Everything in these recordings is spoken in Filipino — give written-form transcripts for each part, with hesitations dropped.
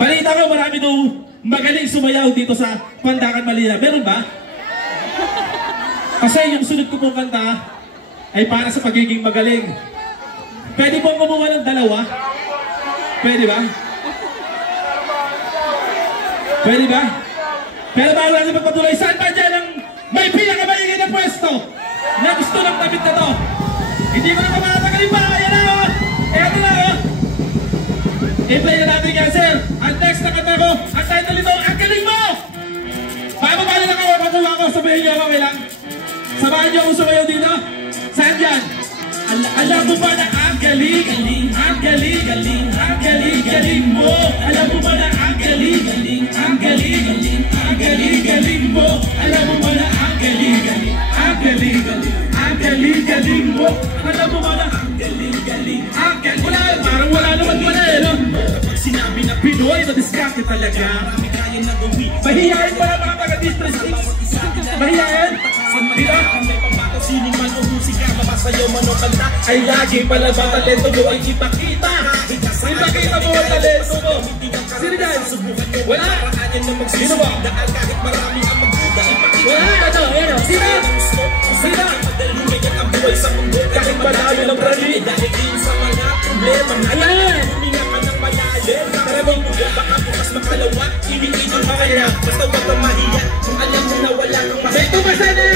Balita ko marami daw magaling sumayaw dito sa Pandakan Malina. Meron ba? Kasi yung sunod ko pong kanta ay para sa pagiging magaling. Pwede pong kumuha ng dalawa? Pwede ba? Pwede ba? Pero bago natin magpatuloy, saan ba dyan ang may pinakamayigin na pwesto na gusto ng tabit na to? Hindi ko na mamatagalin pa. Ayan na o! Eto na o! I-play na natin yan, sir. Ang next na kanta ko, ang title nito, ang galing mo! Paano lang ako, makuha ko, sabihin niyo, okay lang? Samahan niyo akong sumayaw dito. Saan dyan? Alam mo ba na ang galing-galing, ang galing-galing, ang galing-galing mo? Alam mo ba na ang galing-galing, ang galing-galing, ang galing-galing mo? Alam mo ba na ang galing-galing, ang galing-galing, ang galing-galing mo? Alam mo ba na ang galing-galing, ang galing... Wala, parang wala naman wala eh, no? Kapag sinabi na Pinoy, madiskarte talaga. Mahihayin pa na mga taga-District 6. Mahihayin? Di ba? Sining man o musika, mapasayaw man o kanta ay lagi pala ba talento mo ay ipakita. Ipakita mo ang talento mo. Sino dyan? Wala? Sino ba? Wala? Ano? Ano? Sino? Sino? Kahit marami ng rally dahil din sa mga problema. Ayan! Huminga ka ng malalim. Maraming baka bukas makalawa. Iniinom ka kaya basta huwag kang mahiya. Kung alam mo na wala kang masaya. Ito ba sana?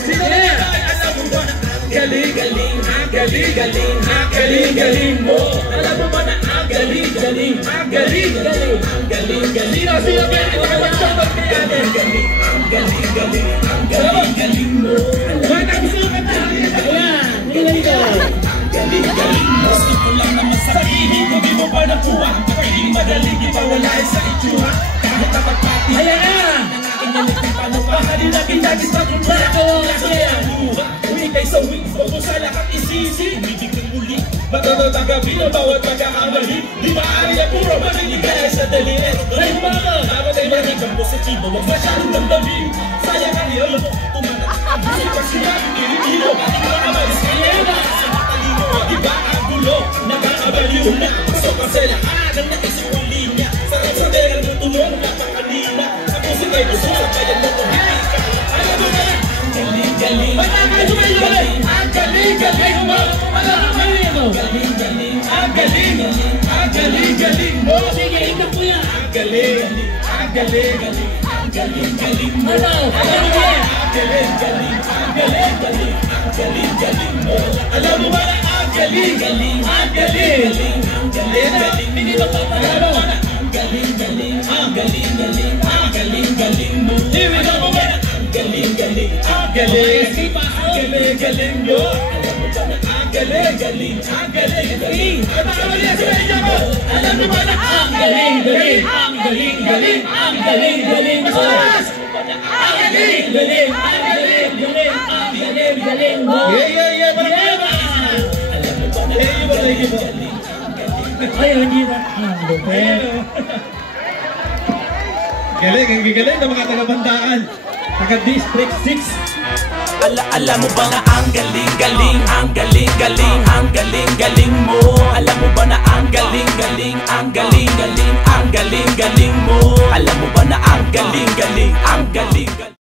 Sino na? Alam mo ba na ang galing-galing, ang galing-galing, ang galing-galing mo? Alam mo ba na ang galing-galing, ang galing-galing, ang galing-galing? Sino ba yung nakapagsabat niya? Ang galing-galing, ang galing-galing, ang galing-galing mo? Ba't ang gusto ka na? Ayan, galing ka. Ang galing-galing mo. Gusto ko lang naman sabihin kung di mo ba nakuha. Hindi magaling, di ba wala sa itsura? Kahit napagpati. Ayan na! Baka din natin dati sa kontrako. Umikay sa wings, bago sa lahat isisi. Umibig ng muli, matataw na gabi na bawat pagkakamali. Di maaari ang puro maniligay sa daliit. Ay mga, dapat ay maraming positibo. Huwag masyadong damdamin. Sayang ang iyo, tumatak. Gusto pa sinabi, nilitilo. Ating mga malis kaya na. Sa matalino, iba ang gulo. Nakakabaliw na. Gusto pa sila, ang naisip ang linya. Sarap sa deral mo tulong, napakanina. Ay, gusto sa bayan mo kung hindi ka. Alam mo na, ang galing-galing, ang galing-galing mo. Alam mo, galing mo. Galing-galing, ang galing-galing, ang galing-galing mo. Sige, ito po yan. Ang galing-galing, ang galing-galing, ang galing-galing mo. Alam mo, ang galing-galing, ang galing-galing, ang galing-galing mo. Alam mo ba na ang galing-galing, ang galing-galing, ang galing-galing. Hindi mo pa alam mo na ang galing-galing, ang galing-galing, ang galing-galing mo. Alam mo ba na ang galing-galing, ang galing-galing, ang galing-galing mo. Alam mo ba na ang galing-galing, ang galing-galing. Alam mo ba na ang galing-galing, ang galing-galing, ang galing-galing mo. Ang galing-galing, ang galing-galing, ang galing-galing mo. Yeah, alam mo ba na ang galing-galing. Ay, hindi na. Galing na mga taga-Bandakan. Taga-District 6. Alam mo ba na ang galing-galing, ang galing-galing, ang galing-galing mo? Alam mo ba na ang galing-galing, ang galing-galing, ang galing-galing mo? Alam mo ba na ang galing-galing, ang galing-galing